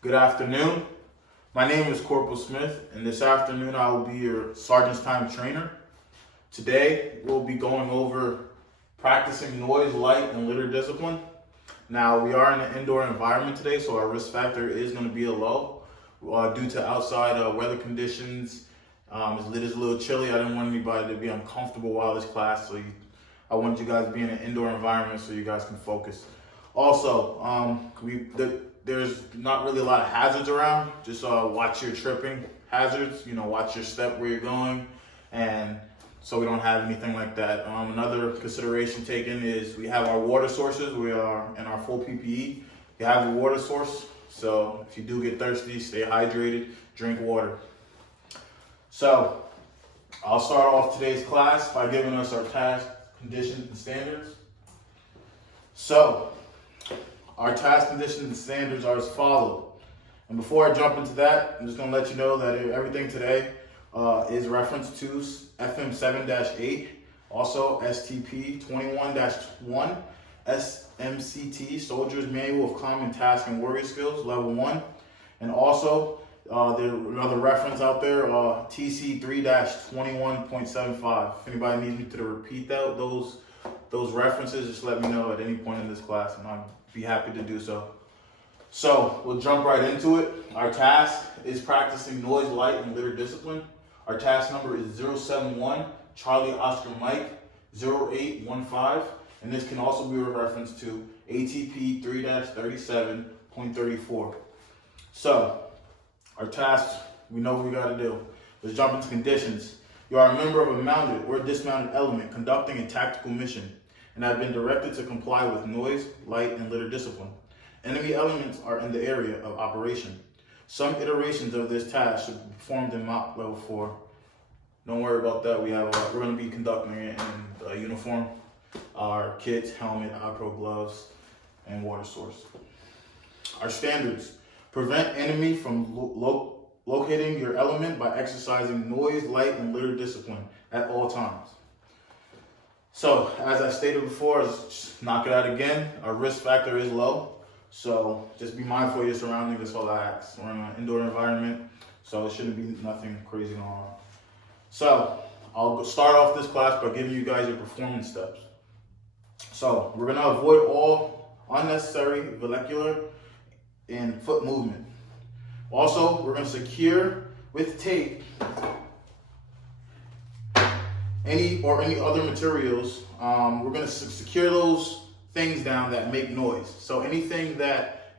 Good afternoon. My name is Corporal Smith, and this afternoon I will be your Sergeant's Time trainer. Today we'll be going over practicing noise, light, and litter discipline. Now we are in an indoor environment today, so our risk factor is going to be a low due to outside weather conditions. It is a little chilly. I didn't want anybody to be uncomfortable while this class, so I wanted you guys to be in an indoor environment so you guys can focus. Also, there's not really a lot of hazards around. Just watch your tripping hazards, watch your step where you're going, and so we don't have anything like that. Another consideration taken is we have our water sources. We are in our full PPE. You have the water source, so if you do get thirsty, stay hydrated, drink water. So I'll start off today's class by giving us our task, conditions, and standards. So our task, conditions, and standards are as follows. And before I jump into that, I'm just going to let you know that everything today is referenced to FM 7-8, also STP 21-1, SMCT, Soldier's Manual of Common Task and Warrior Skills, Level 1. And also, there's another reference out there, TC 3-21.75. If anybody needs me to repeat those references, just let me know at any point in this class, and I'll be happy to do so. So we'll jump right into it. Our task is practicing noise, light, and litter discipline. Our task number is 071 Charlie Oscar Mike 0815, and this can also be a reference to ATP 3-37.34. So our task, we know what we got to do. Let's jump into conditions. You are a member of a mounted or dismounted element conducting a tactical mission and have been directed to comply with noise, light, and litter discipline. Enemy elements are in the area of operation. Some iterations of this task should be performed in MOP Level 4. Don't worry about that. We're going to be conducting it in uniform, our kits, helmet, eye-pro gloves, and water source. Our standards: prevent enemy from locating your element by exercising noise, light, and litter discipline at all times. So, as I stated before, just knock it out again. Our risk factor is low, so just be mindful of your surroundings. That's all I ask. We're in an indoor environment, so it shouldn't be nothing crazy going on. So, I'll start off this class by giving you guys your performance steps. So, we're going to avoid all unnecessary vehicular and foot movement. Also, we're going to secure with tape any other materials. We're going to secure those things down that make noise. So anything that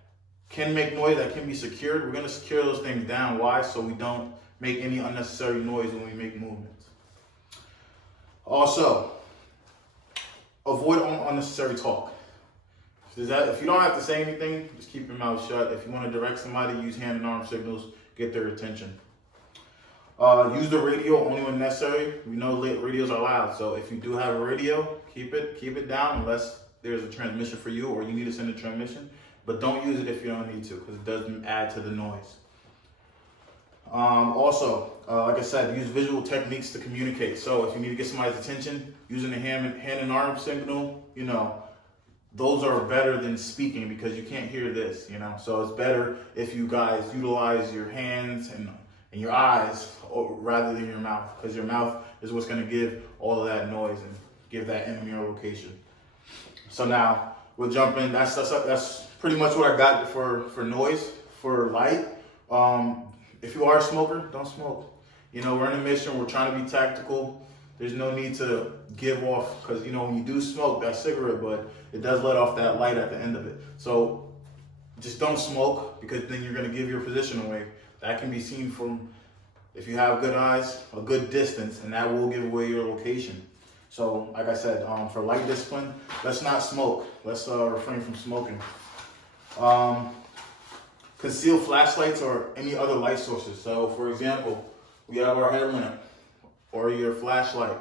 can make noise, that can be secured, we're going to secure those things down. Why? So we don't make any unnecessary noise when we make movements. Also, avoid unnecessary talk. If you don't have to say anything, just keep your mouth shut. If you want to direct somebody, use hand and arm signals, get their attention. Use the radio only when necessary. We know radios are loud, so if you do have a radio, keep it down unless there's a transmission for you or you need to send a transmission. But don't use it if you don't need to, because it doesn't add to the noise. Also, like I said, use visual techniques to communicate. So if you need to get somebody's attention, using a hand and arm signal, those are better than speaking because you can't hear this, So it's better if you guys utilize your hands and your eyes rather than your mouth, because your mouth is what's going to give all of that noise and give that enemy a location. So now we'll jump in. That's pretty much what I got for noise. For light, if you are a smoker, don't smoke. We're in a mission. We're trying to be tactical. There's no need to give off, because when you do smoke that cigarette butt, it does let off that light at the end of it. So just don't smoke, because then you're going to give your position away. That can be seen from, if you have good eyes, a good distance, and that will give away your location. So like I said, for light discipline, let's not smoke. Let's refrain from smoking. Conceal flashlights or any other light sources. So for example, we have our headlamp or your flashlight.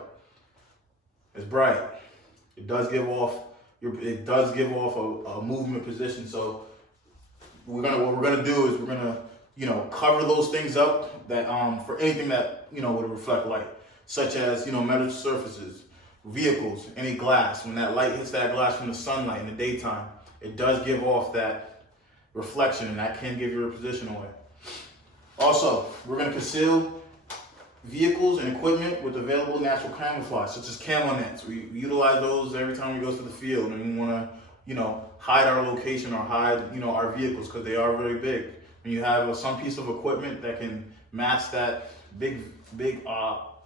It's bright. It does give off a movement position. So what we're gonna do is we're gonna cover those things up that for anything that would reflect light, such as metal surfaces, vehicles, any glass. When that light hits that glass from the sunlight in the daytime, it does give off that reflection, and that can give your position away. Also, we're going to conceal vehicles and equipment with available natural camouflage, such as camo nets. We utilize those every time we go to the field, and we want to, hide our location or hide, our vehicles, because they are very big. When you have some piece of equipment that can match that big, vehicle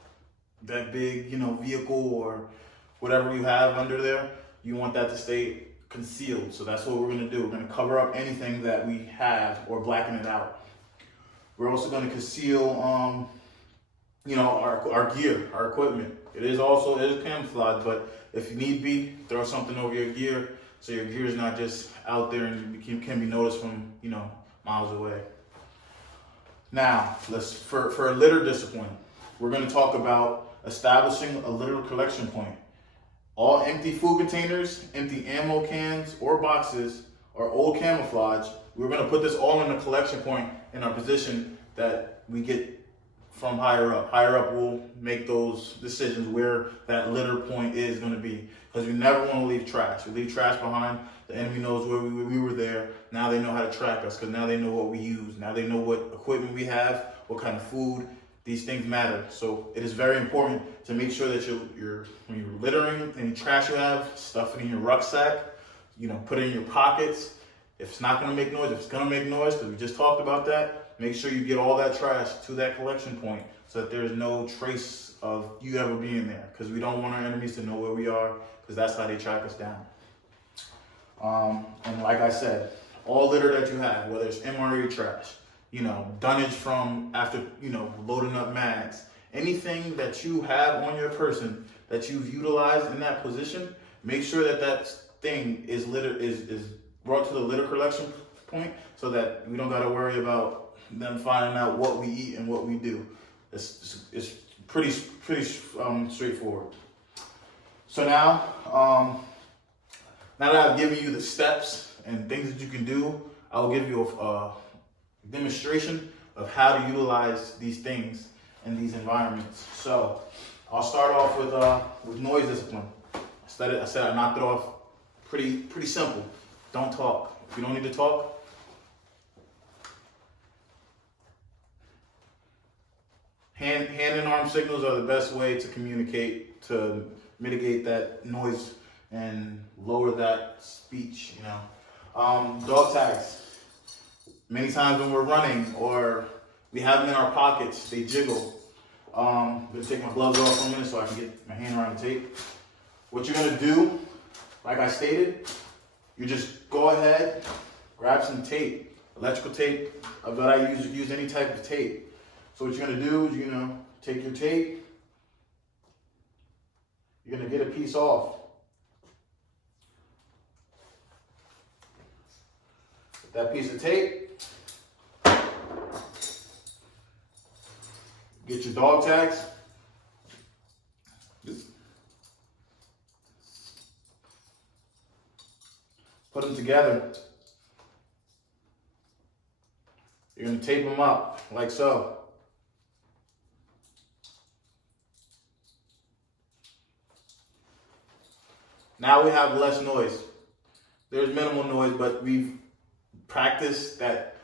or whatever you have under there, you want that to stay concealed. So that's what we're going to do. We're going to cover up anything that we have or blacken it out. We're also going to conceal, our gear, our equipment. It is camouflage, but if you need be, throw something over your gear so your gear is not just out there and can be noticed from, miles away. Now, for litter discipline, we're going to talk about establishing a litter collection point. All empty food containers, empty ammo cans or boxes, or old camouflage, we're going to put this all in a collection point in our position that we get from higher up. Higher up will make those decisions where that litter point is going to be, because we never want to leave trash. We leave trash behind, the enemy knows where we were there. Now they know how to track us, because now they know what we use. Now they know what equipment we have, what kind of food. These things matter. So it is very important to make sure that when you're littering, any trash you have, stuff it in your rucksack, put it in your pockets. If it's not going to make noise, if it's going to make noise, because we just talked about that, make sure you get all that trash to that collection point so that there's no trace of you ever being there, because we don't want our enemies to know where we are, because that's how they track us down. And like I said, all litter that you have, whether it's MRE trash, dunnage from after, loading up mags, anything that you have on your person that you've utilized in that position, make sure that thing is brought to the litter collection point so that we don't got to worry about them finding out what we eat and what we do. It's pretty straightforward. So now that I've given you the steps and things that you can do, I'll give you a demonstration of how to utilize these things in these environments. So I'll start off with noise discipline. I said I knocked it off pretty simple. Don't talk. If you don't need to talk, hand and arm signals are the best way to communicate, to mitigate that noise and lower that speech. Dog tags. Many times when we're running or we have them in our pockets, they jiggle. I'm gonna take my gloves off for a minute so I can get my hand around the tape. What you're gonna do, like I stated, you just go ahead, grab some tape, electrical tape, but I use any type of tape. So what you're gonna do is you're gonna take your tape, you're gonna get a piece off. That piece of tape, get your dog tags, put them together. You're going to tape them up like so. Now we have less noise. There's minimal noise, but we've practiced that,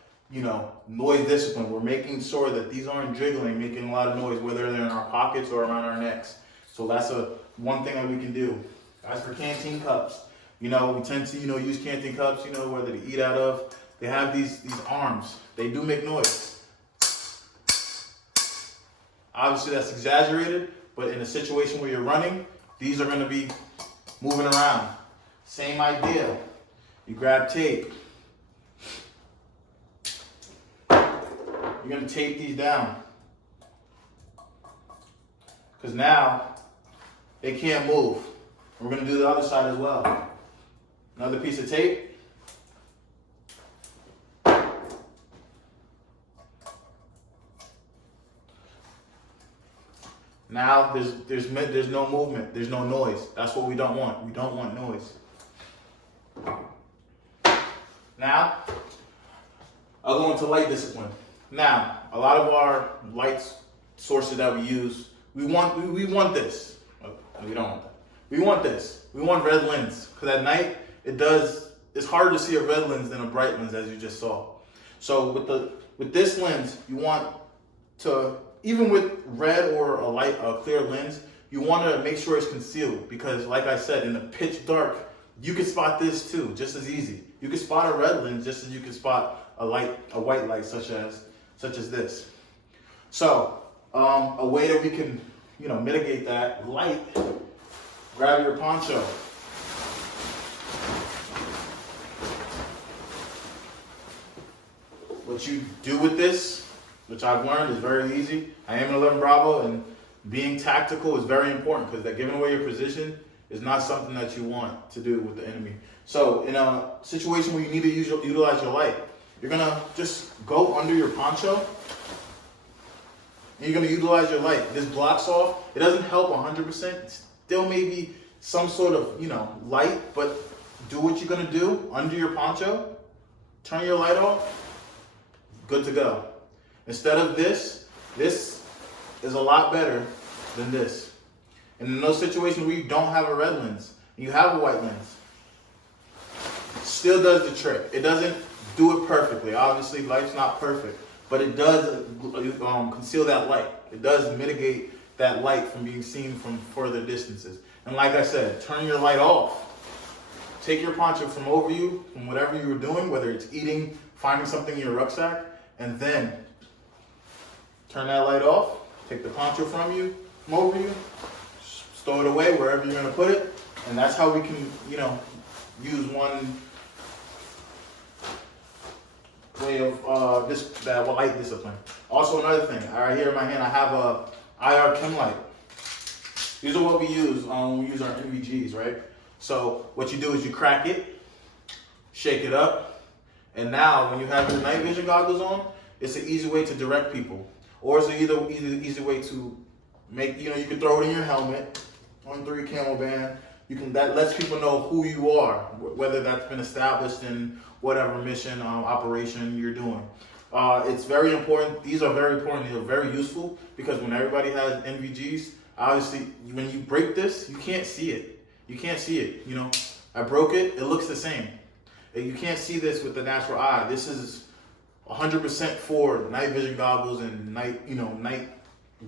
noise discipline. We're making sure that these aren't jiggling, making a lot of noise, whether they're in our pockets or around our necks. So that's one thing that we can do. As for canteen cups, we tend to, use canteen cups, whether to eat out of. They have these arms. They do make noise. Obviously that's exaggerated, but in a situation where you're running, these are going to be moving around. Same idea. You grab tape. You're going to tape these down, because now they can't move. We're going to do the other side as well. Another piece of tape. Now there's no movement, there's no noise. That's what we don't want. We don't want noise. Now, I'll go into light discipline. Now, a lot of our light sources that we use, we want this. We don't want that. We want this. We want red lens, because at night it's it's harder to see a red lens than a bright lens, as you just saw. So with this lens, you want to, even with red or a clear lens, you want to make sure it's concealed, because like I said, in the pitch dark, you can spot this too, just as easy. You can spot a red lens just as you can spot a white light, such as this. So a way that we can, mitigate that light, grab your poncho. What you do with this, which I've learned, is very easy. I am an 11 Bravo, and being tactical is very important, because that giving away your position is not something that you want to do with the enemy. So in a situation where you need to utilize your light, you're gonna just go under your poncho, and you're gonna utilize your light. This blocks off. It doesn't help 100%. Still maybe some sort of, light, but do what you're gonna do under your poncho. Turn your light off. Good to go. Instead of this is a lot better than this. And in those situations where you don't have a red lens and you have a white lens, it still does the trick. It doesn't do it perfectly. Obviously, life's not perfect, but it does conceal that light. It does mitigate that light from being seen from further distances. And like I said, turn your light off. Take your poncho from over you, from whatever you were doing, whether it's eating, finding something in your rucksack, and then turn that light off. Take the poncho from over you, stow it away wherever you're gonna put it, and that's how we can, use one way of that light discipline. Also, another thing, right here in my hand, I have a IR chem light. These are what we use when we use our NVGs, right? So what you do is you crack it, shake it up, and now when you have your night vision goggles on, it's an easy way to direct people. Or it's an easy way to make, you can throw it in your helmet, on through your camo band. That lets people know who you are, whether that's been established in whatever mission, operation you're doing. It's very important. These are very important. They're very useful, because when everybody has NVGs, obviously when you break this, you can't see it. You can't see it. I broke it. It looks the same. You can't see this with the natural eye. This is 100% for night vision goggles and night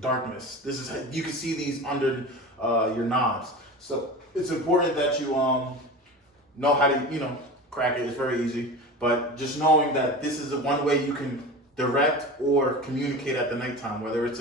darkness. This is, you can see these under your knobs. So it's important that you know how to crack it. It's very easy, but just knowing that this is one way you can direct or communicate at the nighttime, whether it's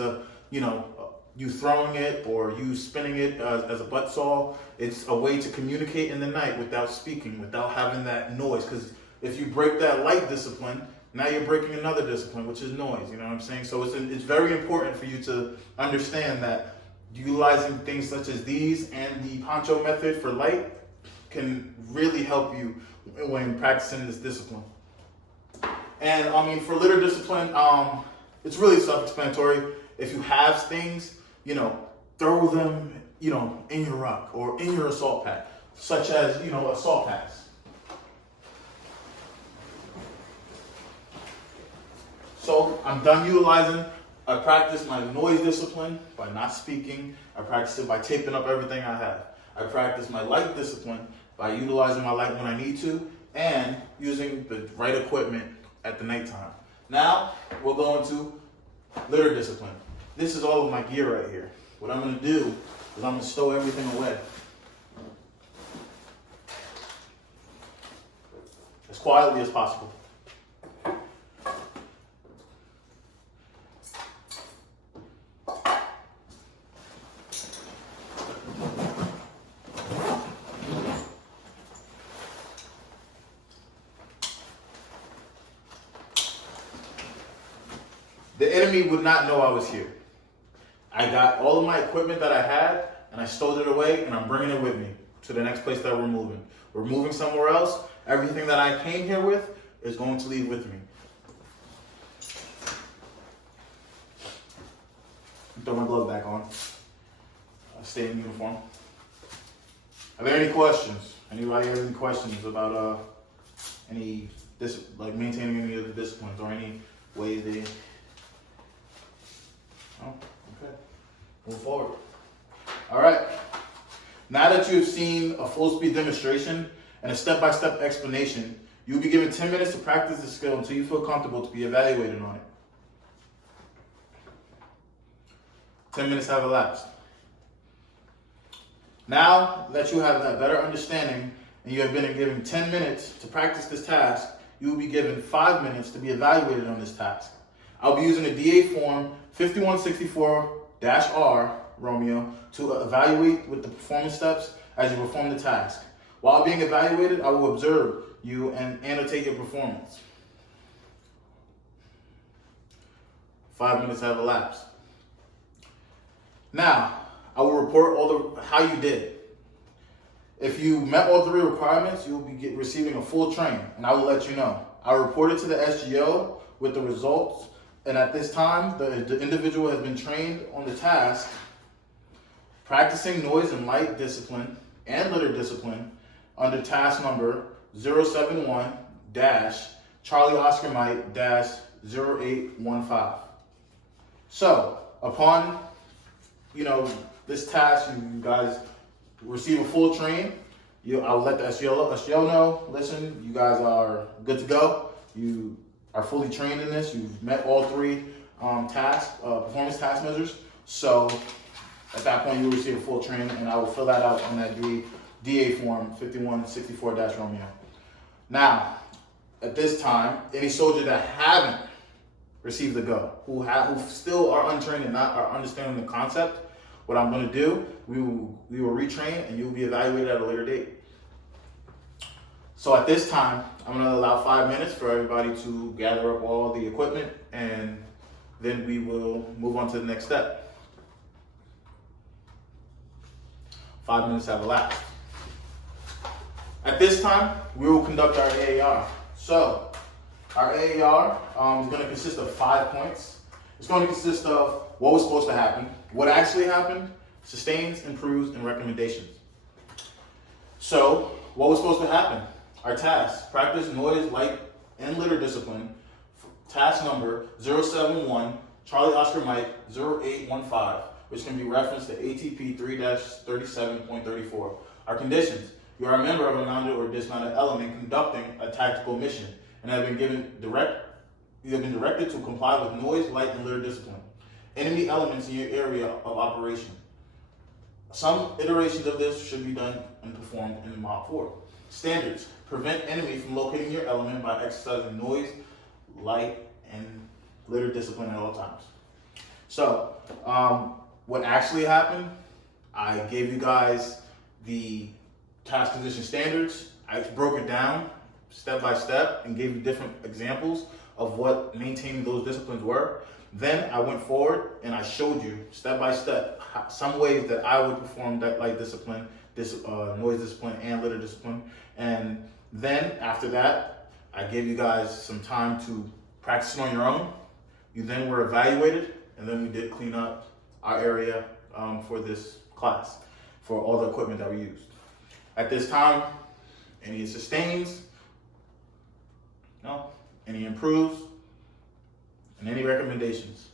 you throwing it or you spinning it as a butt saw. It's a way to communicate in the night without speaking, without having that noise. Because if you break that light discipline, now you're breaking another discipline, which is noise. You know what I'm saying? So it's very important for you to understand that utilizing things such as these and the poncho method for light can really help you when practicing this discipline. And for litter discipline, it's really self-explanatory. If you have things, throw them, in your ruck or in your assault pack, such as, assault packs. So I'm done utilizing. I practice my noise discipline by not speaking. I practice it by taping up everything I have. I practice my light discipline by utilizing my light when I need to and using the right equipment at the nighttime. Now we'll go into litter discipline. This is all of my gear right here. What I'm going to do is I'm going to stow everything away as quietly as possible. The enemy would not know I was here. I got all of my equipment that I had and I stowed it away, and I'm bringing it with me to the next place that we're moving. We're moving somewhere else. Everything that I came here with is going to leave with me. Throw my glove back on. Stay in uniform. Are there any questions? Anybody have any questions about maintaining any of the disciplines or any ways they? Oh, okay. Move forward. All right. Now that you've seen a full speed demonstration and a step-by-step explanation. You'll be given 10 minutes to practice the skill until you feel comfortable to be evaluated on it. 10 minutes have elapsed. Now that you have that better understanding and you have been given 10 minutes to practice this task, you will be given 5 minutes to be evaluated on this task. I'll be using a DA form 5164-R, Romeo, to evaluate with the performance steps as you perform the task. While being evaluated, I will observe you and annotate your performance. 5 minutes have elapsed. Now, I will report how you did. If you met all 3 requirements, you will be receiving a full train, and I will let you know. I'll report it to the SGO with the results, and at this time, the individual has been trained on the task, practicing noise and light discipline and litter discipline under task number 071-Charlie Oscar Mike-0815. So, upon this task, you guys receive a full train. I'll let the SGO know, listen, you guys are good to go. You are fully trained in this. You've met all 3 performance task measures. So at that point, you'll receive a full train, and I will fill that out on that DA form 5164-Romeo. Now, at this time, any soldier that haven't received the go, who still are untrained and not are understanding the concept, what I'm going to do, we will retrain, and you will be evaluated at a later date. So at this time, I'm going to allow 5 minutes for everybody to gather up all the equipment, and then we will move on to the next step. 5 minutes have elapsed. At this time, we will conduct our AAR. So our AAR is going to consist of 5 points. It's going to consist of what was supposed to happen, what actually happened, sustains, improves, and recommendations. So what was supposed to happen? Our task: practice noise, light, and litter discipline. Task number 071, Charlie Oscar Mike 0815, which can be referenced to ATP 3-37.34. Our conditions: you are a member of a mounted or dismounted element conducting a tactical mission and have been directed to comply with noise, light, and litter discipline. Enemy elements in your area of operation. Some iterations of this should be done and performed in Mod 4. Standards: prevent enemy from locating your element by exercising noise, light, and litter discipline at all times. So, what actually happened, I gave you guys the task position standards. I broke it down step by step and gave you different examples of what maintaining those disciplines were. Then I went forward and I showed you step by step some ways that I would perform that light discipline, noise discipline, and litter discipline. And then after that, I gave you guys some time to practice it on your own. You then were evaluated, and then we did clean up our area for this class, for all the equipment that we used. At this time, any sustains, no, any improves, and any recommendations.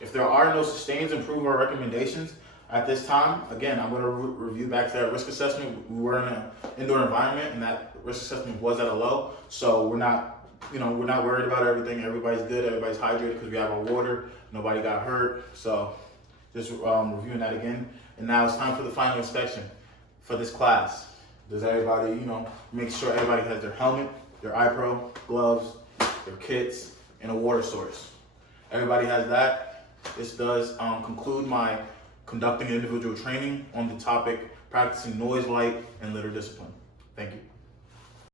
If there are no sustains, improve, or recommendations at this time, again, I'm going to review back to that risk assessment. We were in an indoor environment, and that risk assessment was at a low, so we're not worried about everything. Everybody's good. Everybody's hydrated because we have our water. Nobody got hurt. So just reviewing that again. And now it's time for the final inspection for this class. Does everybody, make sure everybody has their helmet, their eye pro, gloves, their kits, and a water source. Everybody has that. This does conclude my conducting individual training on the topic practicing noise, light, and litter discipline. Thank you.